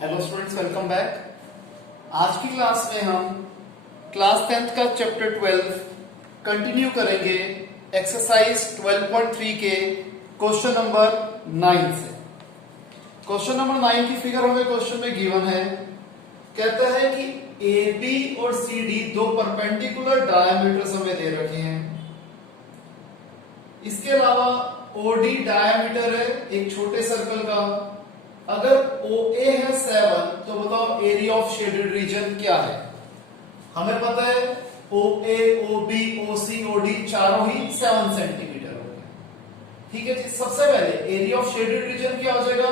Hello students, welcome back. आज की class में हम क्लास 10th का चैप्टर 12 कंटिन्यू करेंगे एक्सरसाइज 12.3 के क्वेश्चन नंबर 9 से। क्वेश्चन नंबर 9 की फिगर हमें क्वेश्चन में गिवन है। कहता है कि ए बी और सी डी दो परपेंडिकुलर डायमीटर्स हमें दे रखे हैं। इसके अलावा ओडी डायमीटर है एक छोटे सर्कल का। अगर OA है 7 तो बताओ एरिया ऑफ शेडेड रीजन क्या है। हमें पता है OA, OB, OC, OD चारों ही 7 सेंटीमीटर हो गए। ठीक है जी। सबसे पहले एरिया ऑफ शेडेड रीजन क्या हो जाएगा?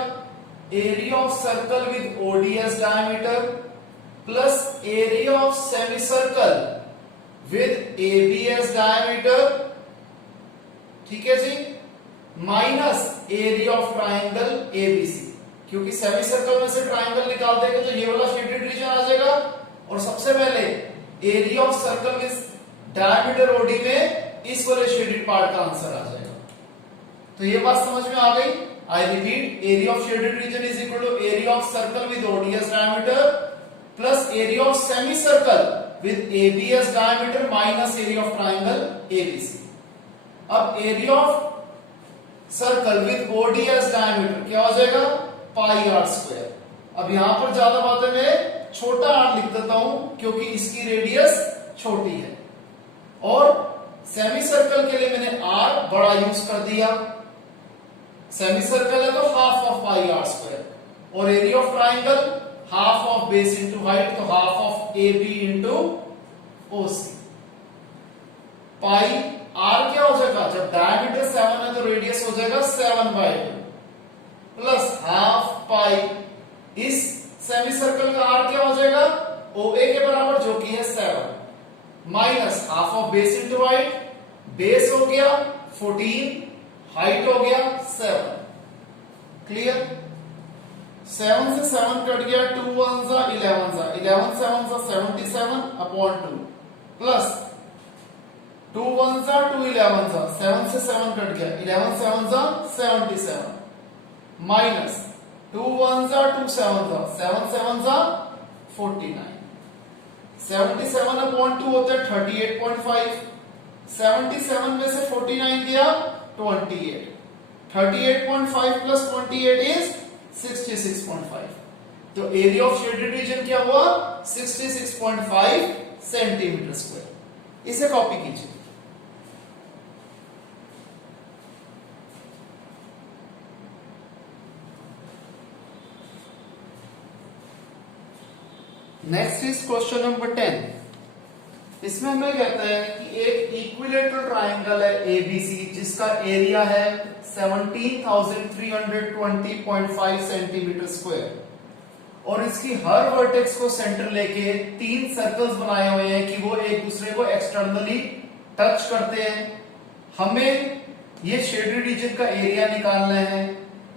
Area of circle with ODS diameter plus area of semi circle with ABS diameter, ठीक है जी, minus area of triangle ABC। क्योंकि सेमी सर्कल में से ट्राइंगल निकाल देंगे तो ये वाला शेडेड रीजन आ जाएगा। और सबसे पहले area of circle with diameter OD में इस वाले शेडेड पार्ट का आंसर आ जाएगा। तो ये बात समझ में आ गई। I repeat, area of shaded region is equal to area of circle with ODS diameter plus area of semi circle with ABS diameter minus area of triangle ABC। अब area of circle with ODS diameter क्या हो जाएगा? Pi r square. अब यहां पर ज्यादा बातें मैं छोटा आर लिख देता हूं क्योंकि इसकी रेडियस छोटी है। और सेमी सर्कल के लिए मैंने आर बड़ा यूज कर दिया। सेमी सर्कल है तो half of pi r square. और area of triangle half of base into height, तो half of AB into OC। Pi r क्या हो जाएगा? जब डायमीटर 7 है तो रेडियस हो जाएगा 7/2 प्लस हाफ पाई। इस सेमी सर्कल का आर क्या हो जाएगा? OA के बराबर जो कि है 7 minus half of base into height. Base हो गया 14, हाइट हो गया 7। क्लियर? 7 से 7 कट गया, 2 1 जा 11 जा 11 7 जा 77/2 प्लस 2 1 जा 2 11 जा 7 से 7 कट गया, 11 7 जा 77 माइनस 2 1 जा 2 7 जा 7 7 जा 49। 77/2 होता है 38.5। 77 में से 49 गया 28। 38.5 प्लस 28 इज 66.5। तो एरिया ऑफ शेडेड रीजन क्या हुआ? 66.5 सेंटीमीटर स्क्वायर। इसे कॉपी कीजिए। Next is question number 10। इसमें हमें कहता है कि एक इक्विलेटरल ट्राइंगल है ABC जिसका एरिया है 17,320.5 सेंटीमीटर स्क्वायर और इसकी हर वर्टेक्स को सेंटर लेके 3 सर्कल्स बनाए हुए हैं कि वो एक दूसरे को एक्सटर्नली टच करते हैं। हमें ये शेडेड रीजन का एरिया निकालना है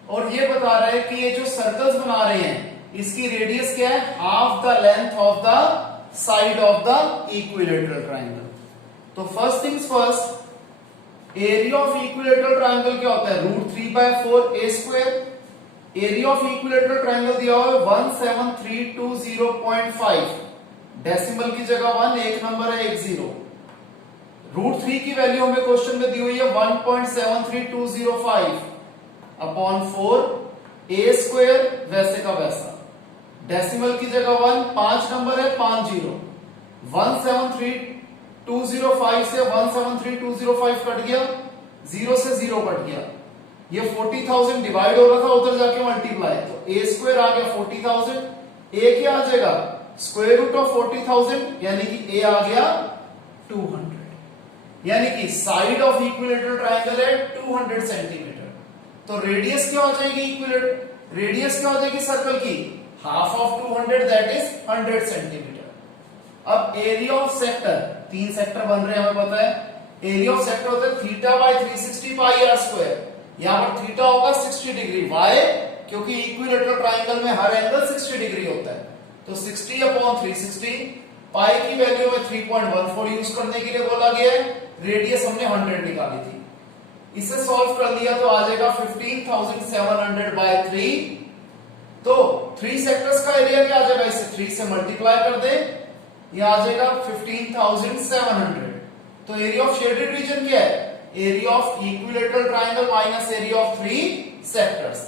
और ये बता रहा है कि ये जो सर्कल्स बना रहे हैं इसकी रेडियस क्या है? Half the length of the side of the equilateral triangle. तो first things first, area of equilateral triangle क्या होता है? √3/4a²। Area of equilateral triangle दिया हुआ है 17320.5। डेसिमल की जगह 1, एक नंबर है 1 0। √3 की वैल्यू हमें क्वेश्चन में दी हुई है 1.73205/4 a² वैसे का वैसा। डेसिमल की जगह 1, 5 नंबर है 5 0। 173,205 से 173,205 कट गया, 0 से 0 कट गया। ये 40,000 डिवाइड हो रहा था, उधर जाके मल्टीप्लाई, तो a² आ गया 40,000। a क्या आ जाएगा? स्क्वायर रूट ऑफ 40,000 यानी कि a आ गया 200। यानी कि साइड ऑफ इक्विलेटरल ट्राइंगल है 200 सेंटीमीटर। तो रेडियस क्या हो जाएगी? इक्विलेटरल रेडियस क्या हो जाएगी सर्कल की? Half of 200 that is 100 centimetre. अब एरिया ऑफ सेक्टर, 3 सेक्टर बन रहे हैं हमें पता है। एरिया ऑफ सेक्टर होता है θ/360 पाई आर स्क्वायर। यहां पर थीटा होगा 60 डिग्री। वाई? क्योंकि इक्विलेटरल ट्राइंगल में हर एंगल 60 डिग्री होता है। तो 60/360। पाई की वैल्यू में 3.14 यूज करने के लिए बोला गया है। रेडियस हमने 100 निकाली थी। इसे सॉल्व कर लिया तो आ जाएगा 15,700/3 तो 3 सेक्टर्स का एरिया क्या आ जाएगा, इसे 3 से मल्टीप्लाई कर दे, ये आ जाएगा 15,700। तो एरिया ऑफ शेडेड रीजन क्या है, area of equilateral triangle minus area of 3 sectors.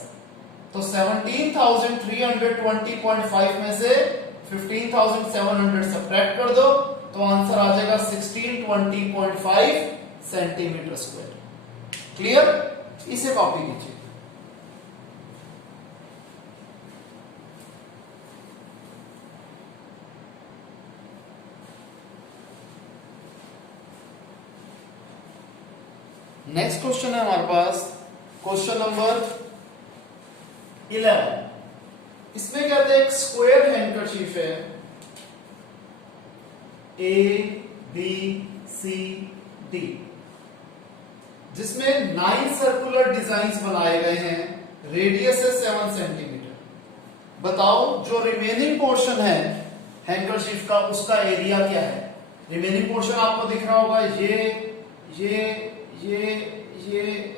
तो 17,320.5 में से 15,700 सब्ट्रैक्ट कर दो, तो आंसर आ जाएगा 1620.5 सेंटीमीटर स्क्वायर। क्लियर, इसे कॉपी कीजिए। नेक्स्ट क्वेश्चन है हमारे पास क्वेश्चन नंबर 11। इसमें कहते हैं एक स्क्वायर हैंकरचीफ है, A B C D, जिसमें 9 सर्कुलर डिजाइन्स बनाए गए हैं, रेडियस है 7 सेंटीमीटर। बताओ जो रिमेनिंग पोर्शन है हैंकरचीफ का, उसका एरिया क्या है। रिमेनिंग पोर्शन आपको दिख रहा होगा, ये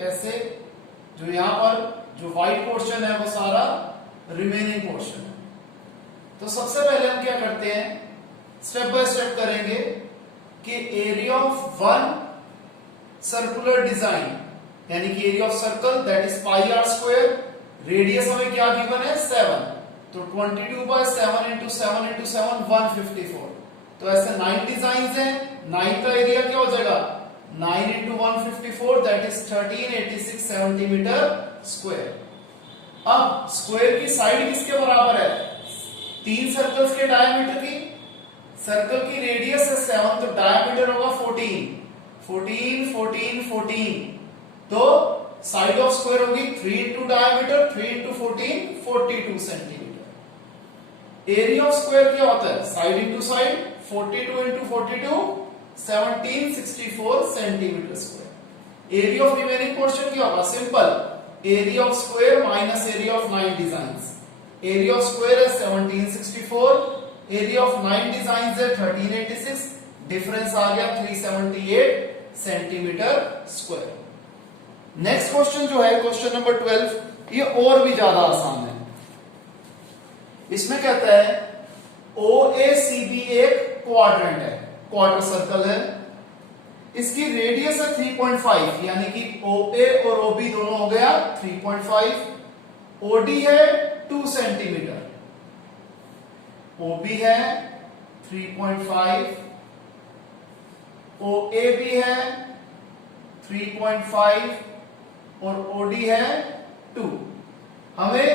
ऐसे, जो यहां पर जो व्हाइट पोर्शन है वो सारा रिमेनिंग पोर्शन है। तो सबसे पहले हम क्या करते हैं, स्टेप बाय स्टेप करेंगे कि एरिया ऑफ 1 सर्कुलर डिजाइन, यानी कि area of circle that is pi r square, radius हमें क्या गिवन है 7, तो 22/7 × 7 × 7 154। तो ऐसे 9 डिजाइन हैं, 9 का एरिया क्या हो जाएगा 9 × 154 दैट इज 1386 सेंटीमीटर स्क्वायर। अब स्क्वायर की साइड किसके बराबर है, 3 सर्कल्स के डायमीटर की। सर्कल की रेडियस है 7, तो डायमीटर होगा 14 14 14 14। तो साइड ऑफ स्क्वायर होगी 3 × diameter 3 × 14 42 centimetre. Area of square क्या होता है, side into side, 42 × 42 1764 centimetre square. Area of remaining portion क्या होगा, simple, area of square minus area of 9 designs. Area of square है 1764, एरिया ऑफ 9 डिजाइंस है 1386, difference आ गया 378 centimetre square. Next question जो है क्वेश्चन नंबर 12, ये और भी ज्यादा आसान है। इसमें कहता है OACB एक क्वाड्रेंट है, क्वार्टर सर्कल है, इसकी रेडियस है 3.5, यानी कि OA और OB दोनों हो गया 3.5, OD है 2 सेंटीमीटर, OB है 3.5, OAB है 3.5 और OD है 2। हमें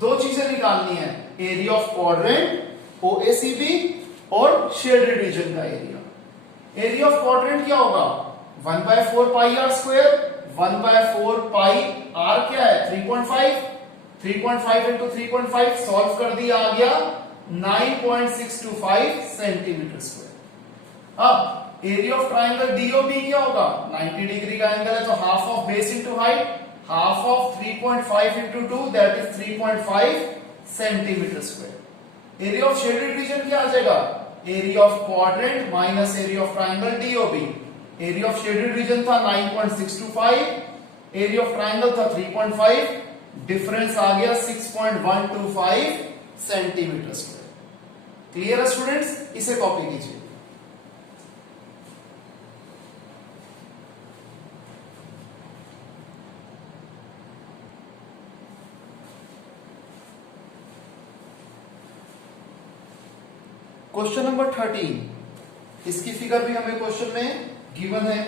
दो चीजें निकालनी है, एरिया ऑफ क्वाड्रेंट OACB और शेडेड रीजन का एरिया। एरिया ऑफ क्वाड्रेंट क्या होगा 1/4 पाई आर स्क्वायर, 1/4 पाई आर क्या है 3.5, 3.5 × 3.5 सॉल्व कर दिया, आ गया 9.625 सेंटीमीटर स्क्वायर। अब एरिया ऑफ ट्राइंगल DOB क्या होगा, 90 डिग्री का एंगल है, तो half of base into height, half of 3.5 × 2 that is 3.5 centimetre square. Area of shaded region क्या आ जाएगा, area of quadrant minus area of triangle DOB। Area of shaded reason था 9.625, area of triangle था 3.5, difference आ गया 6.125 centimetre square. Clear है students, इसे copy कीजिए। Question number 13, इसकी figure भी हमें क्वेश्चन में गिवन है।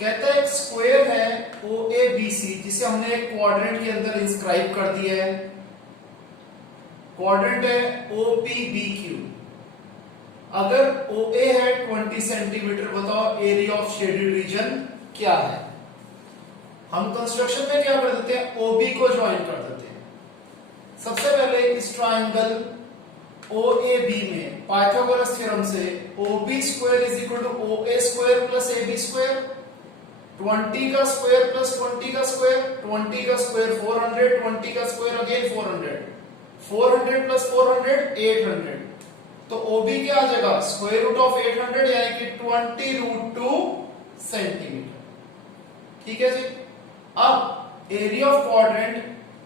कहता है एक स्क्वायर है OABC, जिसे हमने एक क्वाड्रेंट के अंदर इंस्क्राइब कर दिया है। क्वाड्रेंट है OPBQ। अगर OA है 20 सेंटीमीटर, बताओ एरिया ऑफ शेडेड रीजन क्या है। हम कंस्ट्रक्शन में क्या कर देते हैं, OB को ज्वाइन कर देते हैं। सबसे पहले इस ट्राइंगल OAB में पाइथागोरस थ्योरम से OB square is equal to OA square plus AB square, 20 का स्क्वायर प्लस 20 का स्क्वायर, 20 का स्क्वायर 400, 20 का स्क्वायर अगेन 400, 400 प्लस 400 800। तो OB क्या आ जाएगा, स्क्वायर रूट ऑफ 800 यानी कि 20√2 सेंटीमीटर। ठीक है जी। अब area of quadrant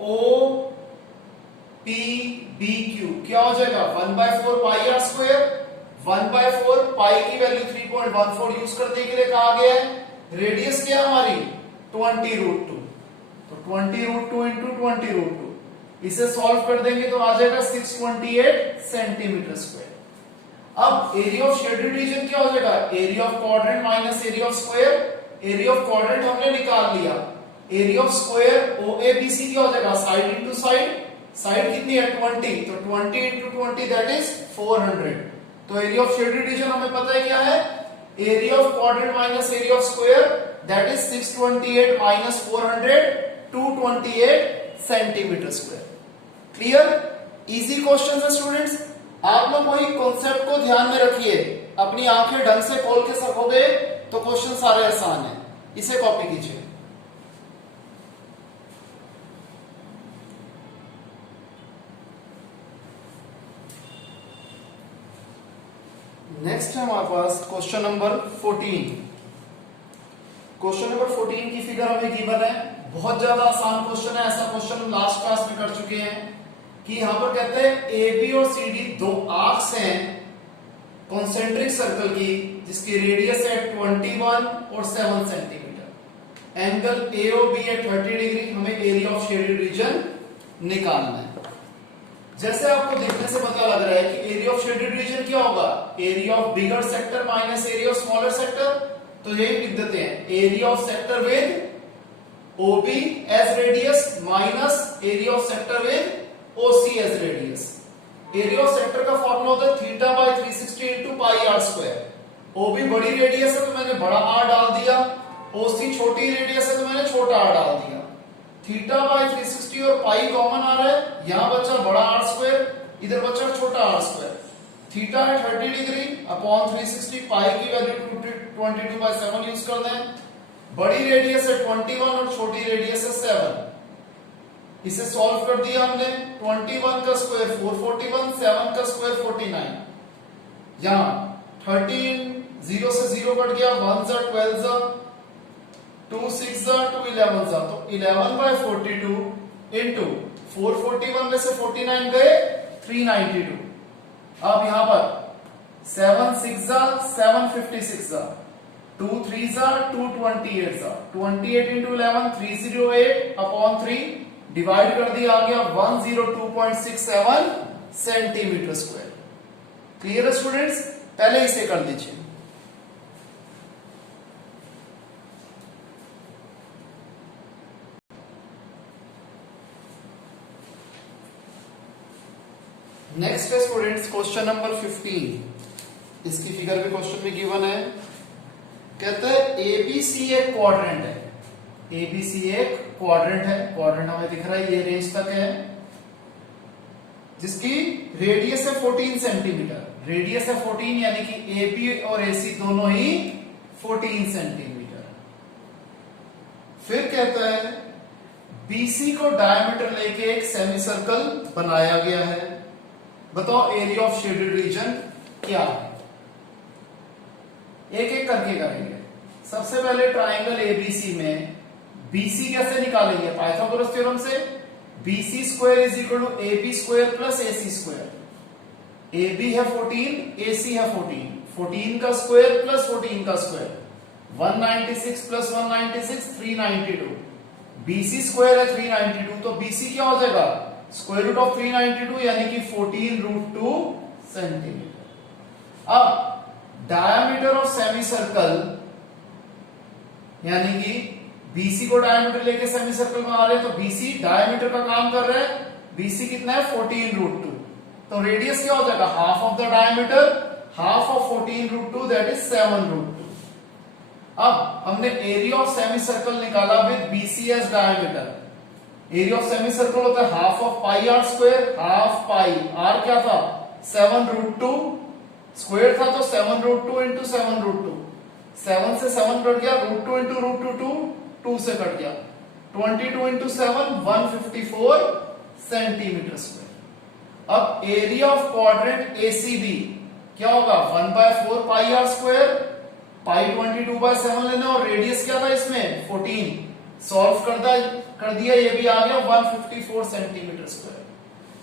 OPBQ P B Q क्या हो जाएगा 1/4 पाई आर स्क्वायर 1/4 पाई की वैल्यू 3.14 यूज करने के लिए कहा गया है रेडियस क्या हमारी 20√2 तो 20√2 इंटू 20√2 इसे सॉल्व कर देंगे तो आ जाएगा 628 सेंटीमीटर स्क्वायर। अब एरिया ऑफ शेडेड रीजन क्या हो जाएगा area of quadrant minus area of square area of quadrant हमने निकाल लिया एरिया ऑफ स्क्वायर OABC क्या हो जाएगा साइड इनटू साइड कितनी है 20 तो 20 इंटू 20 दैट इज 400 तो एरिया ऑफ शेडेड रीजन हमें पता है क्या है area of quadrant minus area of square that is 628 minus 400 228 centimetre square. Clear easy question है स्टूडेंट्स आप लोग वही कॉन्सेप्ट को ध्यान में रखिए अपनी आंखें ढंग से खोल के रखोगे तो क्वेश्चन सारे आसान है इसे कॉपी कीजिए। नेक्स्ट है हमारे पास क्वेश्चन नंबर 14। क्वेश्चन नंबर 14 की फिगर हमें गिवन है बहुत ज्यादा आसान क्वेश्चन है ऐसा क्वेश्चन हम लास्ट क्लास में कर चुके हैं कि यहां पर कहते हैं ए बी और सी डी दो आर्क्स हैं कॉन्सेंट्रिक सर्कल की जिसकी रेडियस है 21 और 7 सेंटीमीटर एंगल AOB है 30 डिग्री हमें एरिया ऑफ शेडेड रीजन निकालना है। जैसे आपको देखने से पता लग रहा है कि एरिया ऑफ शेडेड रीजन क्या होगा area of bigger sector minus area of smaller sector तो यही लिख देते हैं area of sector with OB as radius minus area of sector with OC as radius. Area of sector का formula होता है theta by 360 into pi r square. OB बड़ी radius है तो मैंने बड़ा आर डाल दिया OC छोटी रेडियस है तो मैंने छोटा आर डाल दिया। थीटा बाय 360 और पाई कॉमन आ रहा है यहां बचा बड़ा आर स्क्वायर इधर बचा छोटा आर स्क्वायर। थीटा है 30 डिग्री अपॉन 360 पाई की वैल्यू 22/7 यूज कर दें बड़ी रेडियस है 21 और छोटी रेडियस है 7 इसे सॉल्व कर दिया हमने 21 का स्क्वायर 441 7 का स्क्वायर 49 यहां 13 0 से 0 कट गया 1 जा 12 जा 2 6 जा 2 11 जा तो 11/42 इंटू 441 में से 49 गए 392 अब यहां पर 7 6 जा 756 जा 2 3 जा 228 जा 28 इंटू 11 308 अपॉन 3 डिवाइड कर दिया आ गया 102.67 सेंटीमीटर स्क्वायर। क्लियर है स्टूडेंट्स पहले इसे कर दीजिए। नेक्स्ट है स्टूडेंट्स क्वेश्चन नंबर 15 इसकी फिगर भी क्वेश्चन में गिवन है कहते हैं ABC एक क्वाड्रेंट है ABC एक क्वाड्रेंट है क्वाड्रेंट हमें दिख रहा है ये रेंज तक है जिसकी रेडियस है 14 सेंटीमीटर रेडियस है 14 यानी कि AB और AC दोनों ही 14 सेंटीमीटर। फिर कहता है BC को डायमीटर लेके एक सेमी सर्कल बनाया गया है बताओ एरिया ऑफ शेडेड रीजन क्या है। एक एक करके करेंगे। सबसे पहले ट्राइंगल ABC में BC कैसे निकालेंगे पाइथागोरस थ्योरम से BC square is equal to AB square plus AC square. AB है 14 AC है 14 का स्क्वायर प्लस 14 का स्क्वायर 196 प्लस 196 392 BC स्क्वायर है 392 तो BC क्या हो जाएगा स्क्वायर रूट ऑफ 392 यानी कि 14√2 सेंटीमीटर। अब डायमीटर ऑफ सेमी सर्कल यानी कि BC को डायमीटर लेके सेमी सर्कल बना रहे हैं तो BC डायमीटर का काम कर रहा है BC कितना है 14√2 तो रेडियस क्या हो जाएगा half of the diameter half of 14√2 that is 7√2। अब हमने एरिया ऑफ सेमी सर्कल निकाला with BC as diameter. Area of semi circle होता है half of pi r square half pi r क्या था 7√2 स्क्वायर था तो 7√2 इंटू 7√2 7 से 7 कट गया √2 इंटू √2 2 से कट गया 22 इंटू 7 154 सेंटीमीटर स्क्वायर। अब एरिया ऑफ क्वाड्रेंट ACB क्या होगा 1/4 पाई आर स्क्वायर पाई 22/7 लेना और रेडियस क्या था इसमें 14 सॉल्व कर दिया ये भी आ गया 154 सेंटीमीटर स्क्वायर।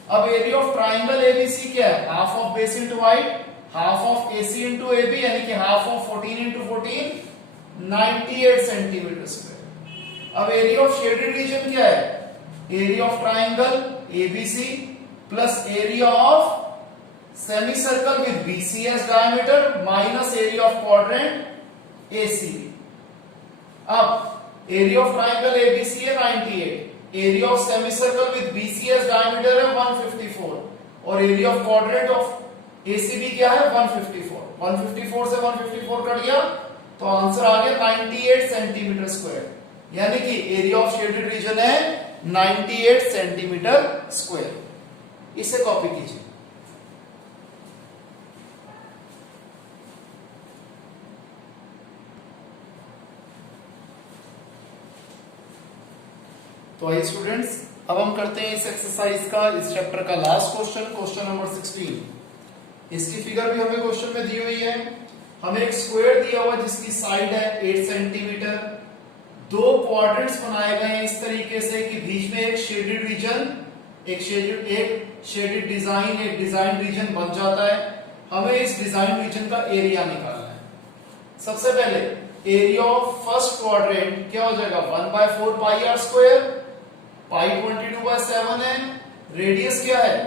अब एरिया ऑफ ट्राइंगल एबीसी क्या है? Half of base into height, half of AC into AB, यानी कि half of 14 into 14, 98 centimetre square. अब एरिया ऑफ शेडेड रीजन क्या है? Area of triangle ABC plus area of semi circle with BC's diameter minus area of quadrant ACB. अब area of triangle ABC है 98, area of semi circle with BC's diameter है 154 और area of quadrant of ACB क्या है? 154। 154 से 154 cut गया तो answer आ गया 98 सेंटीमीटर स्क्वायर, यानी कि एरिया ऑफ शेडेड रीजन है 98 सेंटीमीटर स्क्वायर। इसे कॉपी कीजिए। तो आइए स्टूडेंट्स, अब हम करते हैं इस एक्सरसाइज का, इस चैप्टर का लास्ट क्वेश्चन, क्वेश्चन नंबर 16। इसकी फिगर भी हमें क्वेश्चन में दी हुई है। हमें एक स्क्वायर दिया हुआ जिसकी साइड है 8 सेंटीमीटर, दो क्वाड्रेंट्स बनाए गए हैं इस तरीके से कि बीच में एक शेडेड रीजन, एक शेडेड डिजाइन, एक डिजाइन रीजन बन जाता है। हमें इस डिजाइन रीजन का एरिया निकालना है। सबसे पहले एरिया ऑफ फर्स्ट क्वाड्रेंट क्या हो जाएगा? 1/4 पाई आर स्क्वायर, पाई 22/7 है, रेडियस क्या है?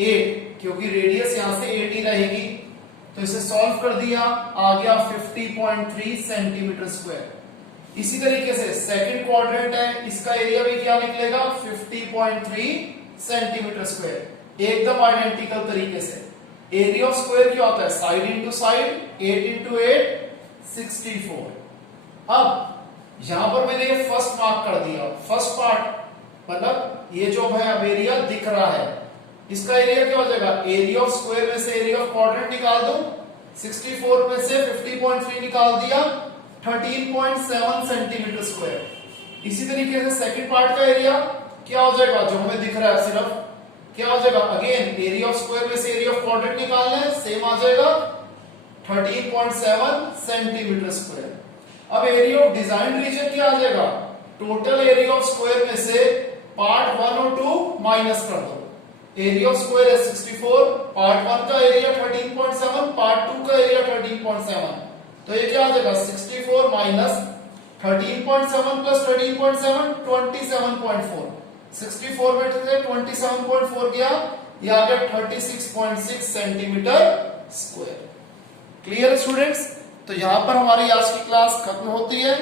8, क्योंकि रेडियस यहां से 8 ही रहेगी, तो इसे सॉल्व कर दिया, आ गया 50.3 सेंटीमीटर स्क्वायर। इसी तरीके से सेकंड क्वाड्रेंट है, इसका एरिया भी क्या निकलेगा? 50.3 सेंटीमीटर स्क्वायर। एकदम आइडेंटिकल तरीके से एरिया ऑफ स्क्वायर क्या होता है? Side into side, 8 into 8 64। अब यहां पर मैंने ये फर्स्ट मार्क कर दिया, फर्स्ट पार्ट मतलब ये जो है अब एरिया दिख रहा है, इसका एरिया क्या हो जाएगा? एरिया ऑफ स्क्वायर में से एरिया ऑफ क्वाड्रेंट निकाल दो, 64 में से 50.3 निकाल दिया, 13.7 सेंटीमीटर स्क्वायर। इसी तरीके से सेकंड पार्ट का एरिया क्या हो जाएगा? जो हमें दिख रहा है सिर्फ क्या हो जाएगा? अगेन एरिया ऑफ स्क्वायर में से एरिया ऑफ क्वाड्रेंट निकालना है, सेम आ जाएगा 13.7 सेंटीमीटर स्क्वायर। अब एरिया ऑफ डिजाइन रीजन क्या आ जाएगा? टोटल एरिया ऑफ स्क्वायर में से पार्ट 1 और 2 माइनस कर दो। एरिया ऑफ स्क्वायर है 64, पार्ट 1 का एरिया 13.7, पार्ट 2 का एरिया 13.7, तो ये क्या आ जाएगा? 64 माइनस 13.7 प्लस 13.7 27.4। 64 में से 27.4 गया, ये आ गया 36.6 सेंटीमीटर स्क्वायर। Clear students? तो यहां पर हमारी आज की क्लास खत्म होती है।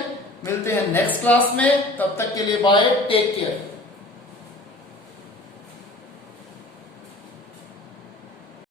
मिलते हैं नेक्स्ट क्लास में, तब तक के लिए बाय, टेक केयर।